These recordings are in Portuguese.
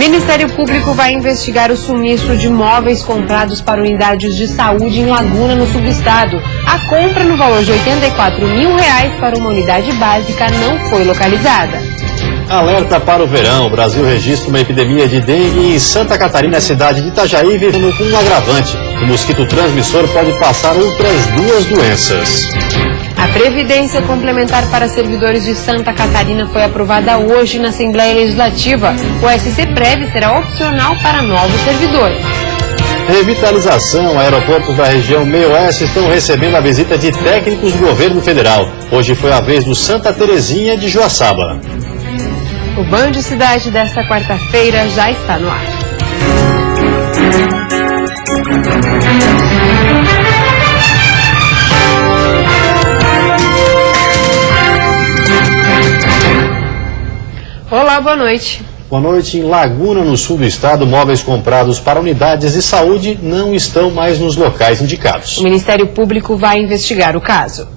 Ministério Público vai investigar o sumiço de móveis comprados para unidades de saúde em Laguna, no subestado. A compra no valor de R$84 mil para uma unidade básica não foi localizada. Alerta para o verão. O Brasil registra uma epidemia de dengue em Santa Catarina, a cidade de Itajaí, vivendo com um agravante. O mosquito transmissor pode passar outras duas doenças. A Previdência Complementar para servidores de Santa Catarina foi aprovada hoje na Assembleia Legislativa. O SCPrev será opcional para novos servidores. Revitalização. Aeroportos da região meio-oeste estão recebendo a visita de técnicos do governo federal. Hoje foi a vez do Santa Terezinha de Joaçaba. O Band Cidade desta quarta-feira já está no ar. Olá, boa noite. Boa noite. Em Laguna, no sul do estado, móveis comprados para unidades de saúde não estão mais nos locais indicados. O Ministério Público vai investigar o caso.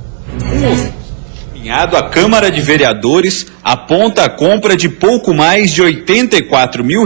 A Câmara de Vereadores aponta a compra de pouco mais de R$84 mil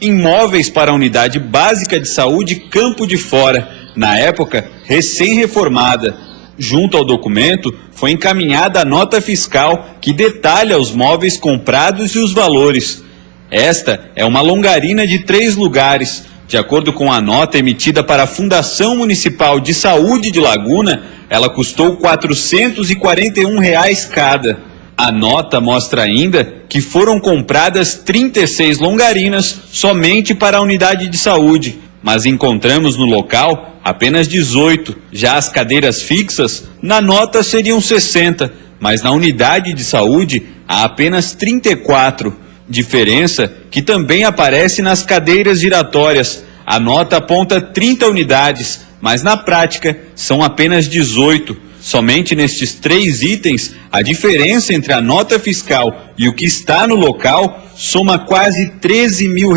em móveis para a Unidade Básica de Saúde Campo de Fora, na época recém-reformada. Junto ao documento foi encaminhada a nota fiscal que detalha os móveis comprados e os valores. Esta é uma longarina de 3 lugares. De acordo com a nota emitida para a Fundação Municipal de Saúde de Laguna, ela custou R$441 cada. A nota mostra ainda que foram compradas 36 longarinas somente para a unidade de saúde, mas encontramos no local apenas 18. Já as cadeiras fixas, na nota seriam 60, mas na unidade de saúde há apenas 34. Diferença que também aparece nas cadeiras giratórias. A nota aponta 30 unidades, mas na prática são apenas 18. Somente nestes 3 itens, a diferença entre a nota fiscal e o que está no local soma quase R$13 mil.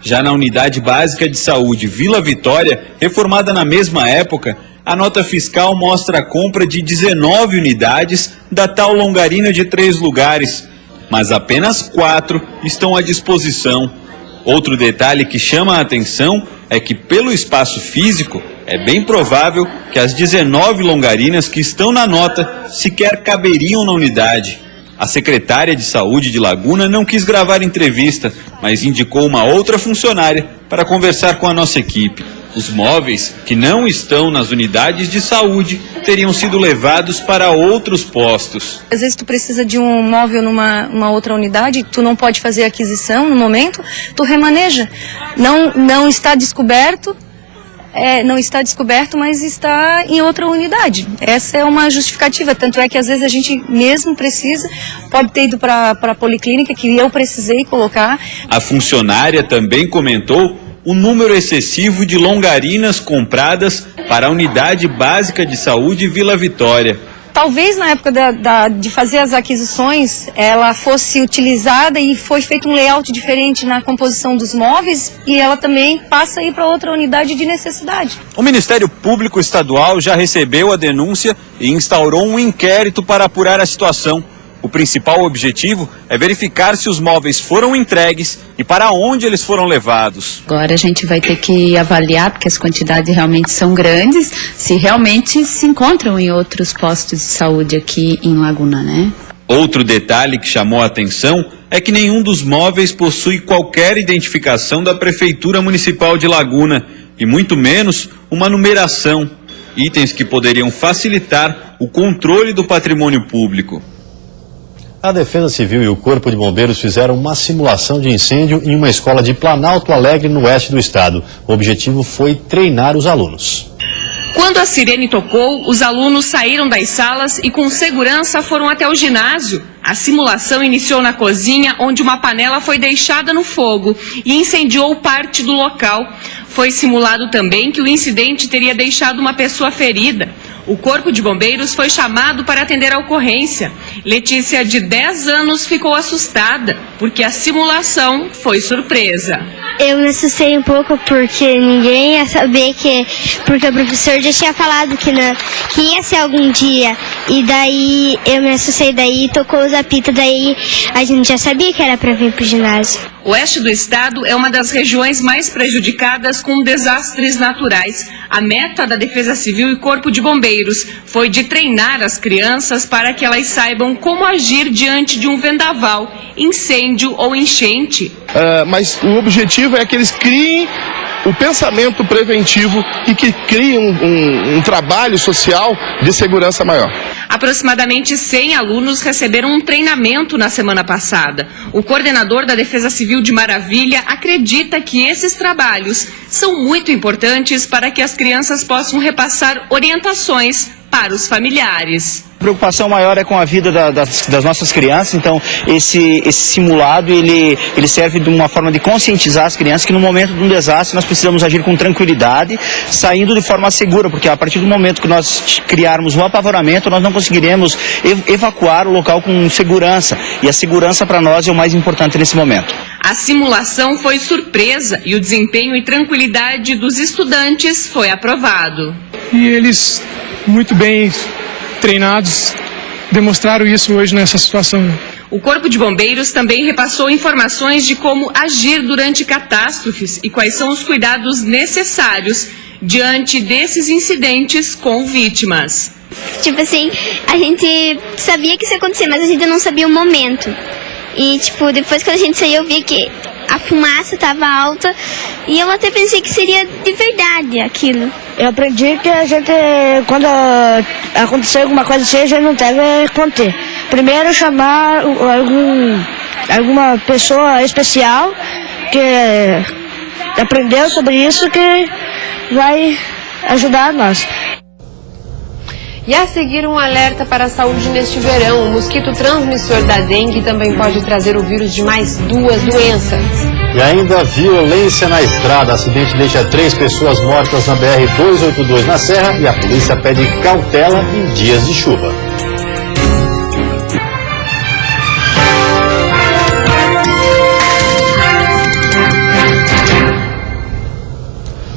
Já na Unidade Básica de Saúde Vila Vitória, reformada na mesma época, a nota fiscal mostra a compra de 19 unidades da tal longarina de 3 lugares, mas apenas 4 estão à disposição. Outro detalhe que chama a atenção é que, pelo espaço físico, é bem provável que as 19 longarinas que estão na nota sequer caberiam na unidade. A secretária de Saúde de Laguna não quis gravar entrevista, mas indicou uma outra funcionária para conversar com a nossa equipe. Os móveis que não estão nas unidades de saúde teriam sido levados para outros postos. Às vezes tu precisa de um móvel numa outra unidade, tu não pode fazer aquisição no momento, tu remaneja. Não está descoberto. Não está descoberto, mas está em outra unidade. Essa é uma justificativa, tanto é que às vezes a gente mesmo precisa, pode ter ido para a policlínica, que eu precisei colocar. A funcionária também comentou o número excessivo de longarinas compradas para a Unidade Básica de Saúde Vila Vitória. Talvez na época de fazer as aquisições, ela fosse utilizada e foi feito um layout diferente na composição dos móveis e ela também passa a ir para outra unidade de necessidade. O Ministério Público Estadual já recebeu a denúncia e instaurou um inquérito para apurar a situação. O principal objetivo é verificar se os móveis foram entregues e para onde eles foram levados. Agora a gente vai ter que avaliar, porque as quantidades realmente são grandes, se realmente se encontram em outros postos de saúde aqui em Laguna, né? Outro detalhe que chamou a atenção é que nenhum dos móveis possui qualquer identificação da Prefeitura Municipal de Laguna e muito menos uma numeração, itens que poderiam facilitar o controle do patrimônio público. A Defesa Civil e o Corpo de Bombeiros fizeram uma simulação de incêndio em uma escola de Planalto Alegre, no oeste do estado. O objetivo foi treinar os alunos. Quando a sirene tocou, os alunos saíram das salas e com segurança foram até o ginásio. A simulação iniciou na cozinha, onde uma panela foi deixada no fogo e incendiou parte do local. Foi simulado também que o incidente teria deixado uma pessoa ferida. O Corpo de Bombeiros foi chamado para atender a ocorrência. Letícia, de 10 anos, ficou assustada, porque a simulação foi surpresa. Eu me assustei um pouco porque ninguém ia saber porque o professor já tinha falado que ia ser algum dia. E daí eu me assustei, daí tocou os apitos, daí a gente já sabia que era para vir pro ginásio. O oeste do estado é uma das regiões mais prejudicadas com desastres naturais. A meta da Defesa Civil e Corpo de Bombeiros foi de treinar as crianças para que elas saibam como agir diante de um vendaval, incêndio ou enchente. Mas o objetivo é que eles criem o pensamento preventivo e que criem um trabalho social de segurança maior. Aproximadamente 100 alunos receberam um treinamento na semana passada. O coordenador da Defesa Civil de Maravilha acredita que esses trabalhos são muito importantes para que as crianças possam repassar orientações para os familiares. A preocupação maior é com a vida das nossas crianças, então esse simulado ele serve de uma forma de conscientizar as crianças que no momento de um desastre nós precisamos agir com tranquilidade, saindo de forma segura, porque a partir do momento que nós criarmos um apavoramento, nós não conseguiremos evacuar o local com segurança, e a segurança para nós é o mais importante nesse momento. A simulação foi surpresa e o desempenho e tranquilidade dos estudantes foi aprovado. E eles, muito bem treinados, demonstraram isso hoje nessa situação. O Corpo de Bombeiros também repassou informações de como agir durante catástrofes e quais são os cuidados necessários diante desses incidentes com vítimas. Tipo assim, a gente sabia que isso ia acontecer, mas a gente não sabia o momento. E tipo, depois que a gente saiu, eu vi que a fumaça estava alta e eu até pensei que seria de verdade aquilo. Eu aprendi que a gente, quando acontecer alguma coisa assim, a gente não deve conter. Primeiro chamar alguma pessoa especial que aprendeu sobre isso, que vai ajudar nós. E a seguir, um alerta para a saúde neste verão. O mosquito transmissor da dengue também pode trazer o vírus de mais 2 doenças. E ainda violência na estrada. Acidente deixa 3 pessoas mortas na BR-282 na Serra e a polícia pede cautela em dias de chuva.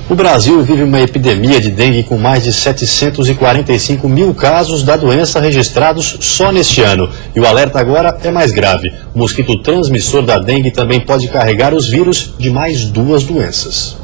O Brasil vive uma epidemia de dengue com mais de 745 mil casos da doença registrados só neste ano. E o alerta agora é mais grave. O mosquito transmissor da dengue também pode carregar os vírus de mais 2 doenças.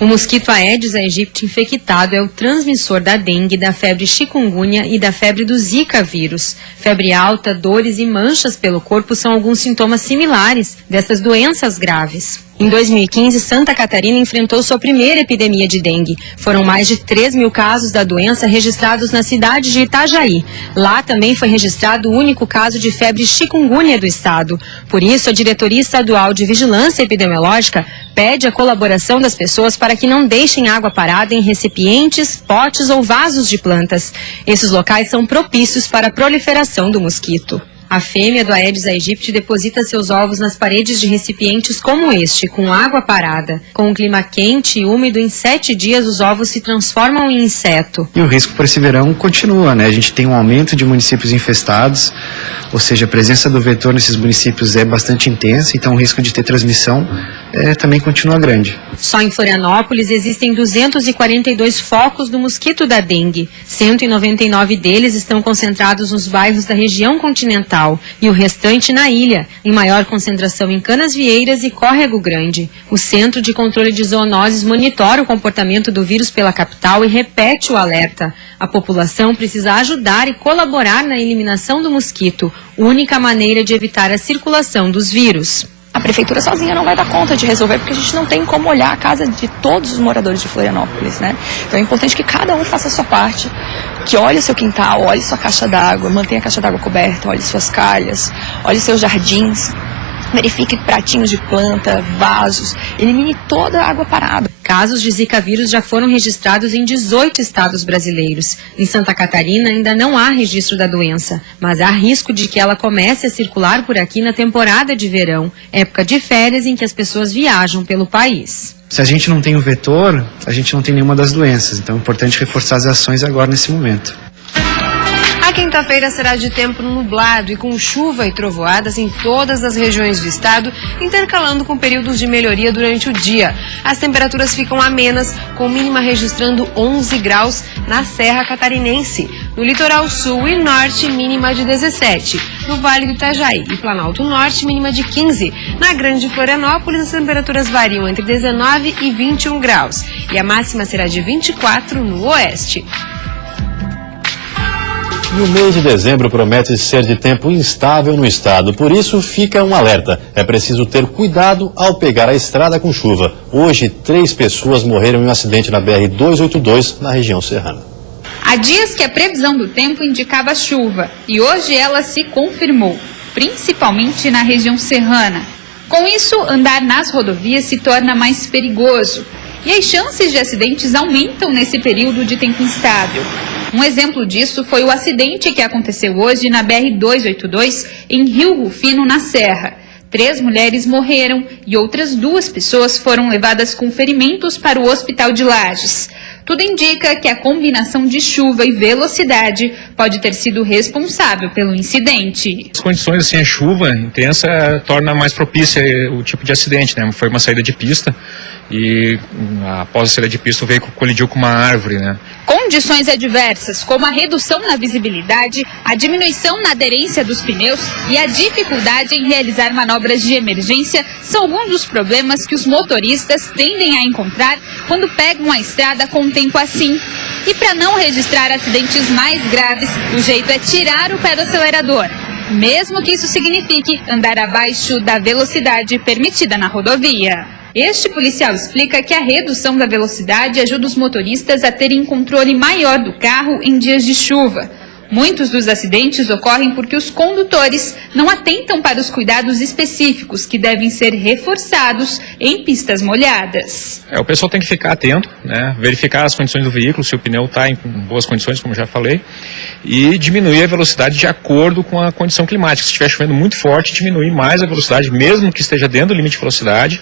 O mosquito Aedes aegypti infectado é o transmissor da dengue, da febre chikungunya e da febre do Zika vírus. Febre alta, dores e manchas pelo corpo são alguns sintomas similares dessas doenças graves. Em 2015, Santa Catarina enfrentou sua primeira epidemia de dengue. Foram mais de 3 mil casos da doença registrados na cidade de Itajaí. Lá também foi registrado o único caso de febre chikungunya do estado. Por isso, a Diretoria Estadual de Vigilância Epidemiológica pede a colaboração das pessoas para que não deixem água parada em recipientes, potes ou vasos de plantas. Esses locais são propícios para a proliferação do mosquito. A fêmea do Aedes aegypti deposita seus ovos nas paredes de recipientes como este, com água parada. Com um clima quente e úmido, em 7 dias os ovos se transformam em inseto. E o risco para esse verão continua, né? A gente tem um aumento de municípios infestados, ou seja, a presença do vetor nesses municípios é bastante intensa, então o risco de ter transmissão também continua grande. Só em Florianópolis existem 242 focos do mosquito da dengue. 199 deles estão concentrados nos bairros da região continental e o restante na ilha, em maior concentração em Canasvieiras e Córrego Grande. O Centro de Controle de Zoonoses monitora o comportamento do vírus pela capital e repete o alerta. A população precisa ajudar e colaborar na eliminação do mosquito, única maneira de evitar a circulação dos vírus. A prefeitura sozinha não vai dar conta de resolver, porque a gente não tem como olhar a casa de todos os moradores de Florianópolis, né? Então é importante que cada um faça a sua parte, que olhe o seu quintal, olhe sua caixa d'água, mantenha a caixa d'água coberta, olhe suas calhas, olhe seus jardins, verifique pratinhos de planta, vasos, elimine toda a água parada. Casos de Zika vírus já foram registrados em 18 estados brasileiros. Em Santa Catarina ainda não há registro da doença, mas há risco de que ela comece a circular por aqui na temporada de verão, época de férias em que as pessoas viajam pelo país. Se a gente não tem o vetor, a gente não tem nenhuma das doenças, então é importante reforçar as ações agora nesse momento. A quinta-feira será de tempo nublado e com chuva e trovoadas em todas as regiões do estado, intercalando com períodos de melhoria durante o dia. As temperaturas ficam amenas, com mínima registrando 11 graus na Serra Catarinense. No litoral sul e norte, mínima de 17. No Vale do Itajaí e Planalto Norte, mínima de 15. Na Grande Florianópolis, as temperaturas variam entre 19 e 21 graus. E a máxima será de 24 no oeste. E o mês de dezembro promete ser de tempo instável no estado, por isso fica um alerta. É preciso ter cuidado ao pegar a estrada com chuva. Hoje, 3 pessoas morreram em um acidente na BR-282, na região serrana. Há dias que a previsão do tempo indicava chuva e hoje ela se confirmou, principalmente na região serrana. Com isso, andar nas rodovias se torna mais perigoso e as chances de acidentes aumentam nesse período de tempo instável. Um exemplo disso foi o acidente que aconteceu hoje na BR-282, em Rio Rufino, na Serra. 3 mulheres morreram e outras 2 pessoas foram levadas com ferimentos para o Hospital de Lages. Tudo indica que a combinação de chuva e velocidade pode ter sido responsável pelo incidente. As condições, assim, a chuva intensa torna mais propícia o tipo de acidente, né? Foi uma saída de pista e após a saída de pista o veículo colidiu com uma árvore, né? Condições adversas, como a redução na visibilidade, a diminuição na aderência dos pneus e a dificuldade em realizar manobras de emergência, são alguns dos problemas que os motoristas tendem a encontrar quando pegam a estrada com um tempo assim. E para não registrar acidentes mais graves, o jeito é tirar o pé do acelerador, mesmo que isso signifique andar abaixo da velocidade permitida na rodovia. Este policial explica que a redução da velocidade ajuda os motoristas a terem controle maior do carro em dias de chuva. Muitos dos acidentes ocorrem porque os condutores não atentam para os cuidados específicos que devem ser reforçados em pistas molhadas. O pessoal tem que ficar atento, né? Verificar as condições do veículo, se o pneu está em boas condições, como já falei, e diminuir a velocidade de acordo com a condição climática. Se estiver chovendo muito forte, diminuir mais a velocidade, mesmo que esteja dentro do limite de velocidade,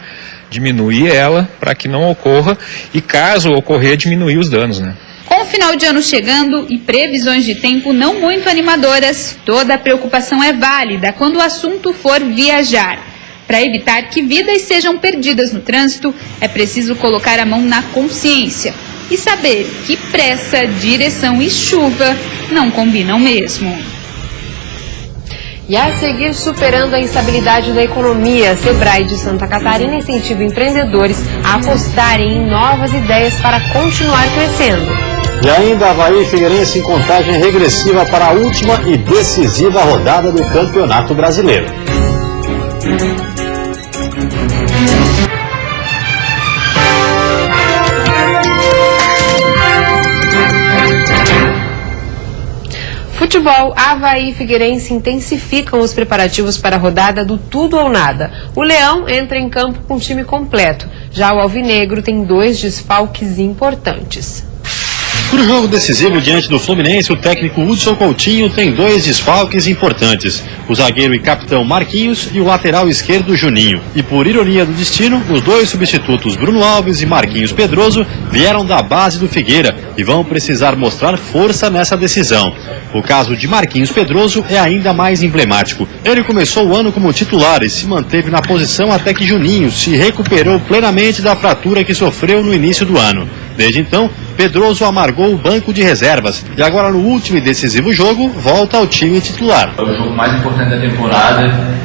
diminuir ela para que não ocorra e, caso ocorrer, diminuir os danos, né? Com o final de ano chegando e previsões de tempo não muito animadoras, toda a preocupação é válida quando o assunto for viajar. Para evitar que vidas sejam perdidas no trânsito, é preciso colocar a mão na consciência e saber que pressa, direção e chuva não combinam mesmo. E a seguir, superando a instabilidade da economia, Sebrae de Santa Catarina incentiva empreendedores a apostarem em novas ideias para continuar crescendo. E ainda Avaí e Figueirense em contagem regressiva para a última e decisiva rodada do Campeonato Brasileiro. Futebol, Avaí e Figueirense intensificam os preparativos para a rodada do tudo ou nada. O Leão entra em campo com o time completo. Já o Alvinegro tem 2 desfalques importantes. Para o jogo decisivo diante do Fluminense, o técnico Hudson Coutinho tem 2 desfalques importantes. O zagueiro e capitão Marquinhos e o lateral esquerdo Juninho. E por ironia do destino, os 2 substitutos Bruno Alves e Marquinhos Pedroso vieram da base do Figueira e vão precisar mostrar força nessa decisão. O caso de Marquinhos Pedroso é ainda mais emblemático. Ele começou o ano como titular e se manteve na posição até que Juninho se recuperou plenamente da fratura que sofreu no início do ano. Desde então, Pedroso amargou o banco de reservas e agora no último e decisivo jogo volta ao time titular. É o jogo mais importante da temporada.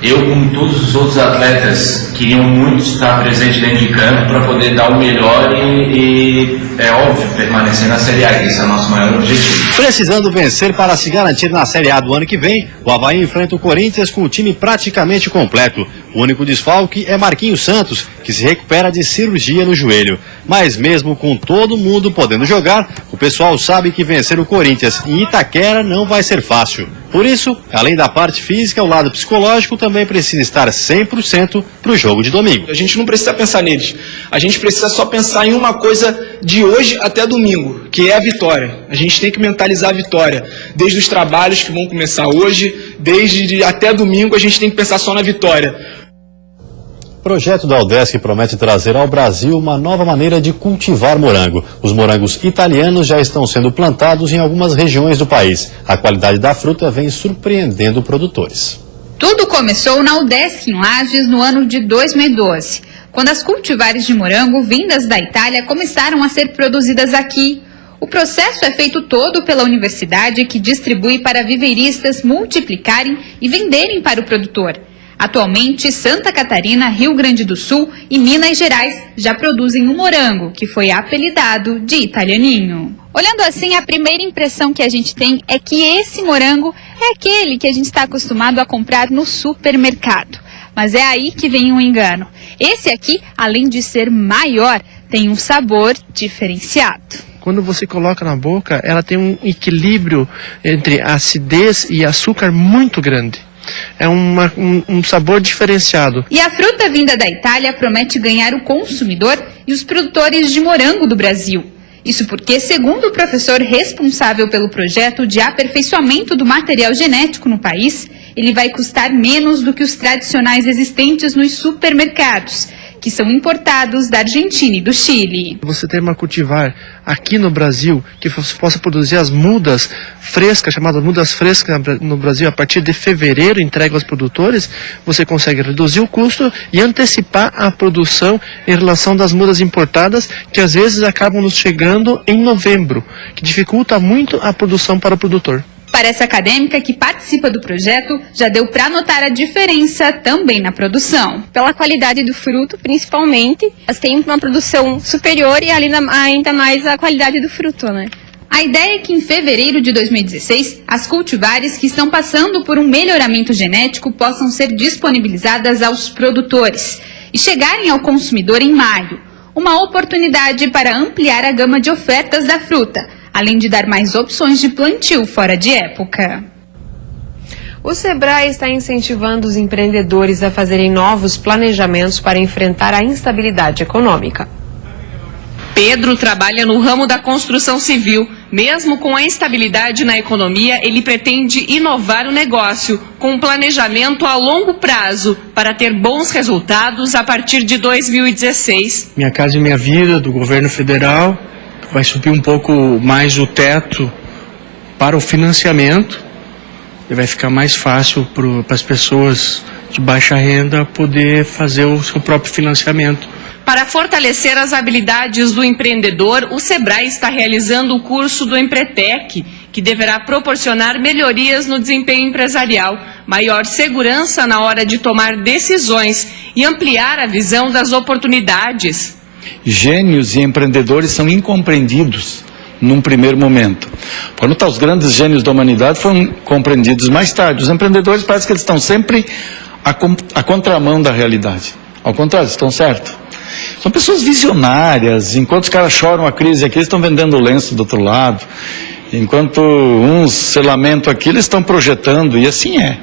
Eu, como todos os outros atletas, queriam muito estar presente dentro de campo para poder dar o melhor e é óbvio, permanecer na Série A, que esse é o nosso maior objetivo. Precisando vencer para se garantir na Série A do ano que vem, o Avaí enfrenta o Corinthians com o time praticamente completo. O único desfalque é Marquinhos Santos, que se recupera de cirurgia no joelho. Mas mesmo com todo mundo podendo jogar, o pessoal sabe que vencer o Corinthians em Itaquera não vai ser fácil. Por isso, além da parte física, o lado psicológico também precisa estar 100% para o jogo de domingo. A gente não precisa pensar neles. A gente precisa só pensar em uma coisa de hoje até domingo, que é a vitória. A gente tem que mentalizar a vitória. Desde os trabalhos que vão começar hoje, desde até domingo, a gente tem que pensar só na vitória. O projeto da UDESC promete trazer ao Brasil uma nova maneira de cultivar morango. Os morangos italianos já estão sendo plantados em algumas regiões do país. A qualidade da fruta vem surpreendendo produtores. Tudo começou na UDESC em Lages no ano de 2012, quando as cultivares de morango vindas da Itália começaram a ser produzidas aqui. O processo é feito todo pela universidade, que distribui para viveiristas multiplicarem e venderem para o produtor. Atualmente, Santa Catarina, Rio Grande do Sul e Minas Gerais já produzem um morango, que foi apelidado de italianinho. Olhando assim, a primeira impressão que a gente tem é que esse morango é aquele que a gente está acostumado a comprar no supermercado. Mas é aí que vem um engano. Esse aqui, além de ser maior, tem um sabor diferenciado. Quando você coloca na boca, ela tem um equilíbrio entre acidez e açúcar muito grande. É um sabor diferenciado. E a fruta vinda da Itália promete ganhar o consumidor e os produtores de morango do Brasil. Isso porque, segundo o professor responsável pelo projeto de aperfeiçoamento do material genético no país, ele vai custar menos do que os tradicionais existentes nos supermercados, que são importados da Argentina e do Chile. Você ter uma cultivar aqui no Brasil que possa produzir as mudas frescas, chamadas mudas frescas no Brasil, a partir de fevereiro entrega aos produtores, você consegue reduzir o custo e antecipar a produção em relação das mudas importadas, que às vezes acabam nos chegando em novembro, que dificulta muito a produção para o produtor. Para essa acadêmica que participa do projeto, já deu para notar a diferença também na produção. Pela qualidade do fruto, principalmente, elas têm uma produção superior e ainda mais a qualidade do fruto, né? A ideia é que em fevereiro de 2016, as cultivares que estão passando por um melhoramento genético possam ser disponibilizadas aos produtores e chegarem ao consumidor em maio. Uma oportunidade para ampliar a gama de ofertas da fruta, além de dar mais opções de plantio fora de época. O Sebrae está incentivando os empreendedores a fazerem novos planejamentos para enfrentar a instabilidade econômica. Pedro trabalha no ramo da construção civil. Mesmo com a instabilidade na economia, ele pretende inovar o negócio com um planejamento a longo prazo para ter bons resultados a partir de 2016. Minha Casa e Minha Vida, do governo federal, vai subir um pouco mais o teto para o financiamento e vai ficar mais fácil para as pessoas de baixa renda poder fazer o seu próprio financiamento. Para fortalecer as habilidades do empreendedor, o Sebrae está realizando o curso do Empretec, que deverá proporcionar melhorias no desempenho empresarial, maior segurança na hora de tomar decisões e ampliar a visão das oportunidades. Gênios e empreendedores são incompreendidos num primeiro momento. Quando os grandes gênios da humanidade foram compreendidos mais tarde. Os empreendedores parece que eles estão sempre à contramão da realidade. Ao contrário, estão certos. São pessoas visionárias. Enquanto os caras choram a crise aqui, eles estão vendendo o lenço do outro lado. Enquanto uns se lamentam aqui, eles estão projetando, e assim é.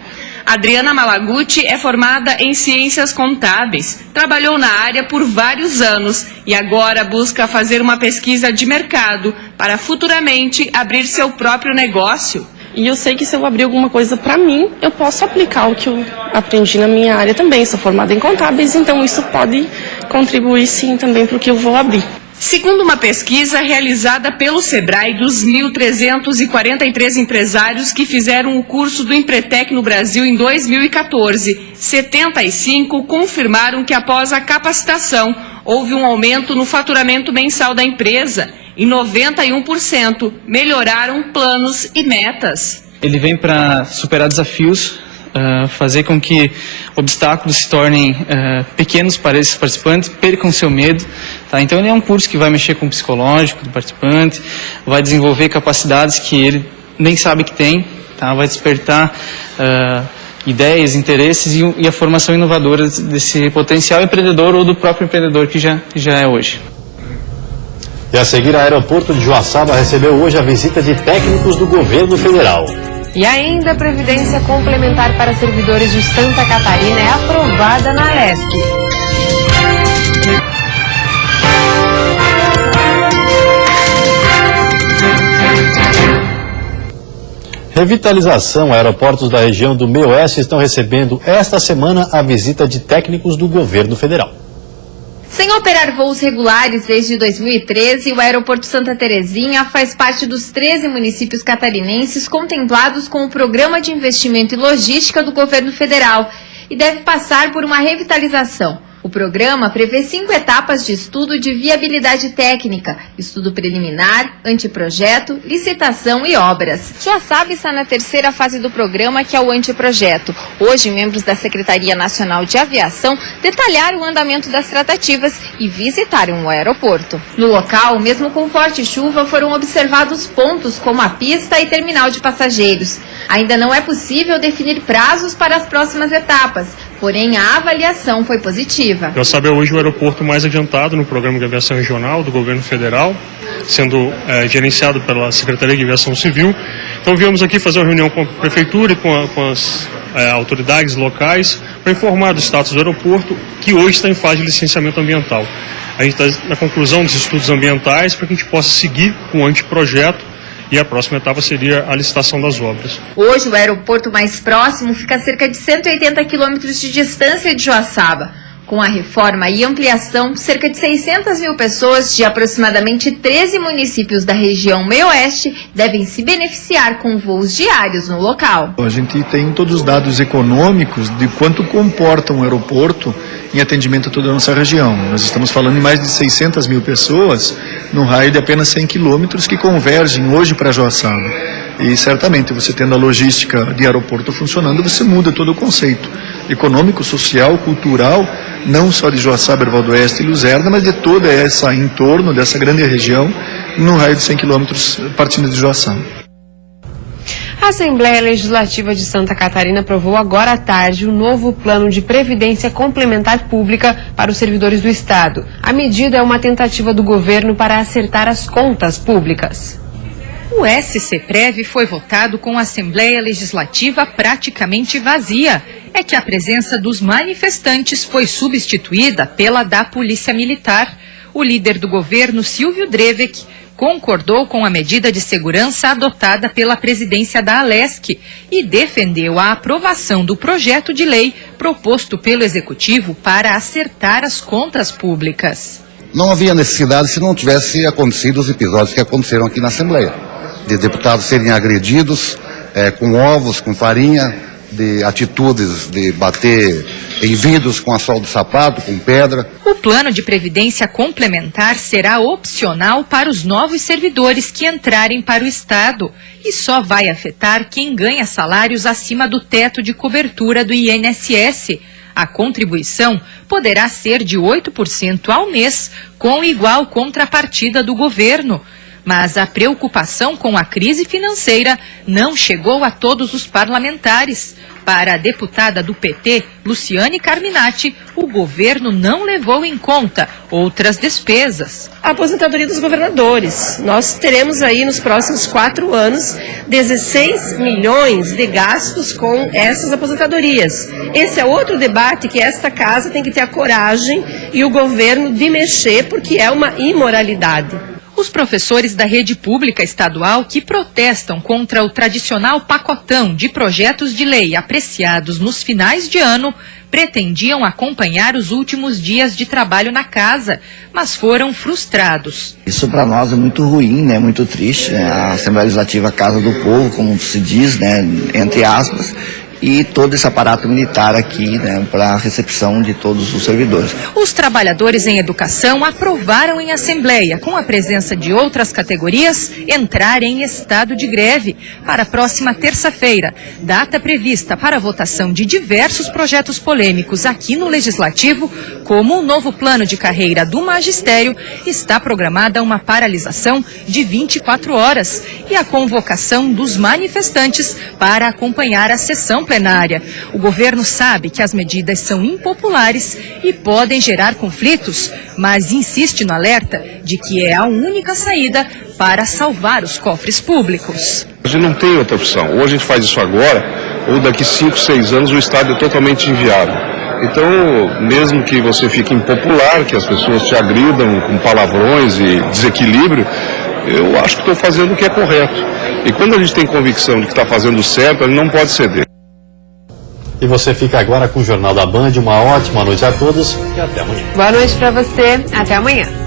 Adriana Malaguti é formada em Ciências Contábeis, trabalhou na área por vários anos e agora busca fazer uma pesquisa de mercado para futuramente abrir seu próprio negócio. E eu sei que se eu abrir alguma coisa para mim, eu posso aplicar o que eu aprendi na minha área também. Sou formada em Contábeis, então isso pode contribuir sim também para o que eu vou abrir. Segundo uma pesquisa realizada pelo Sebrae, dos 1.343 empresários que fizeram o curso do Empretec no Brasil em 2014, 75 confirmaram que após a capacitação houve um aumento no faturamento mensal da empresa e 91% melhoraram planos e metas. Ele vem para superar desafios, fazer com que obstáculos se tornem pequenos para esses participantes, percam seu medo. Tá? Então ele é um curso que vai mexer com o psicológico do participante, vai desenvolver capacidades que ele nem sabe que tem, tá? Vai despertar ideias, interesses e a formação inovadora desse potencial empreendedor ou do próprio empreendedor que já é hoje. E a seguir, o aeroporto de Joaçaba recebeu hoje a visita de técnicos do governo federal. E ainda a Previdência Complementar para servidores de Santa Catarina é aprovada na Alesc. Revitalização. Aeroportos da região do Meio-Oeste estão recebendo esta semana a visita de técnicos do governo federal. Sem operar voos regulares desde 2013, o aeroporto Santa Terezinha faz parte dos 13 municípios catarinenses contemplados com o Programa de Investimento e Logística do governo federal e deve passar por uma revitalização. O programa prevê 5 etapas de estudo de viabilidade técnica, estudo preliminar, anteprojeto, licitação e obras. Joaçaba está na terceira fase do programa, que é o anteprojeto. Hoje, membros da Secretaria Nacional de Aviação detalharam o andamento das tratativas e visitaram o aeroporto. No local, mesmo com forte chuva, foram observados pontos como a pista e terminal de passageiros. Ainda não é possível definir prazos para as próximas etapas, porém a avaliação foi positiva. Joaçaba é hoje o aeroporto mais adiantado no Programa de Aviação Regional do Governo Federal, sendo gerenciado pela Secretaria de Aviação Civil. Então viemos aqui fazer uma reunião com a Prefeitura e com as autoridades locais para informar do status do aeroporto, que hoje está em fase de licenciamento ambiental. A gente está na conclusão dos estudos ambientais para que a gente possa seguir com o anteprojeto, e a próxima etapa seria a licitação das obras. Hoje, o aeroporto mais próximo fica a cerca de 180 quilômetros de distância de Joaçaba. Com a reforma e ampliação, cerca de 600 mil pessoas de aproximadamente 13 municípios da região Meio-Oeste devem se beneficiar com voos diários no local. A gente tem todos os dados econômicos de quanto comporta um aeroporto em atendimento a toda a nossa região. Nós estamos falando em mais de 600 mil pessoas num raio de apenas 100 quilômetros que convergem hoje para Joaçaba. E certamente você tendo a logística de aeroporto funcionando, você muda todo o conceito econômico, social, cultural, não só de Joaçaba, Erval do Oeste e Luzerna, mas de toda essa entorno dessa grande região, no raio de 100 quilômetros partindo de Joaçaba. A Assembleia Legislativa de Santa Catarina aprovou agora à tarde o novo plano de previdência complementar pública para os servidores do Estado. A medida é uma tentativa do governo para acertar as contas públicas. O SCPREV foi votado com a Assembleia Legislativa praticamente vazia. É que a presença dos manifestantes foi substituída pela da Polícia Militar. O líder do governo, Silvio Drevec, concordou com a medida de segurança adotada pela presidência da Alesc e defendeu a aprovação do projeto de lei proposto pelo Executivo para acertar as contas públicas. Não havia necessidade se não tivesse acontecido os episódios que aconteceram aqui na Assembleia, de deputados serem agredidos com ovos, com farinha, de atitudes de bater em vidros com assoalho do sapato, com pedra. O plano de previdência complementar será opcional para os novos servidores que entrarem para o Estado e só vai afetar quem ganha salários acima do teto de cobertura do INSS. A contribuição poderá ser de 8% ao mês, com igual contrapartida do governo. Mas a preocupação com a crise financeira não chegou a todos os parlamentares. Para a deputada do PT, Luciane Carminati, o governo não levou em conta outras despesas. A aposentadoria dos governadores. Nós teremos aí nos próximos 4 anos 16 milhões de gastos com essas aposentadorias. Esse é outro debate que esta casa tem que ter a coragem e o governo de mexer, porque é uma imoralidade. Os professores da rede pública estadual que protestam contra o tradicional pacotão de projetos de lei apreciados nos finais de ano pretendiam acompanhar os últimos dias de trabalho na casa, mas foram frustrados. Isso para nós é muito ruim, né? Muito triste, né? A Assembleia Legislativa, a Casa do Povo, como se diz, né? Entre aspas, e todo esse aparato militar aqui, né, para a recepção de todos os servidores. Os trabalhadores em educação aprovaram em assembleia, com a presença de outras categorias, entrar em estado de greve para a próxima terça-feira, data prevista para a votação de diversos projetos polêmicos aqui no Legislativo, como o novo plano de carreira do magistério, está programada uma paralisação de 24 horas e a convocação dos manifestantes para acompanhar a sessão plenária. O governo sabe que as medidas são impopulares e podem gerar conflitos, mas insiste no alerta de que é a única saída para salvar os cofres públicos. A gente não tem outra opção. Ou a gente faz isso agora, ou daqui 5, 6 anos o Estado é totalmente inviável. Então, mesmo que você fique impopular, que as pessoas te agridam com palavrões e desequilíbrio, eu acho que estou fazendo o que é correto. E quando a gente tem convicção de que está fazendo certo, ele não pode ceder. E você fica agora com o Jornal da Band. Uma ótima noite a todos e até amanhã. Boa noite para você. Até amanhã.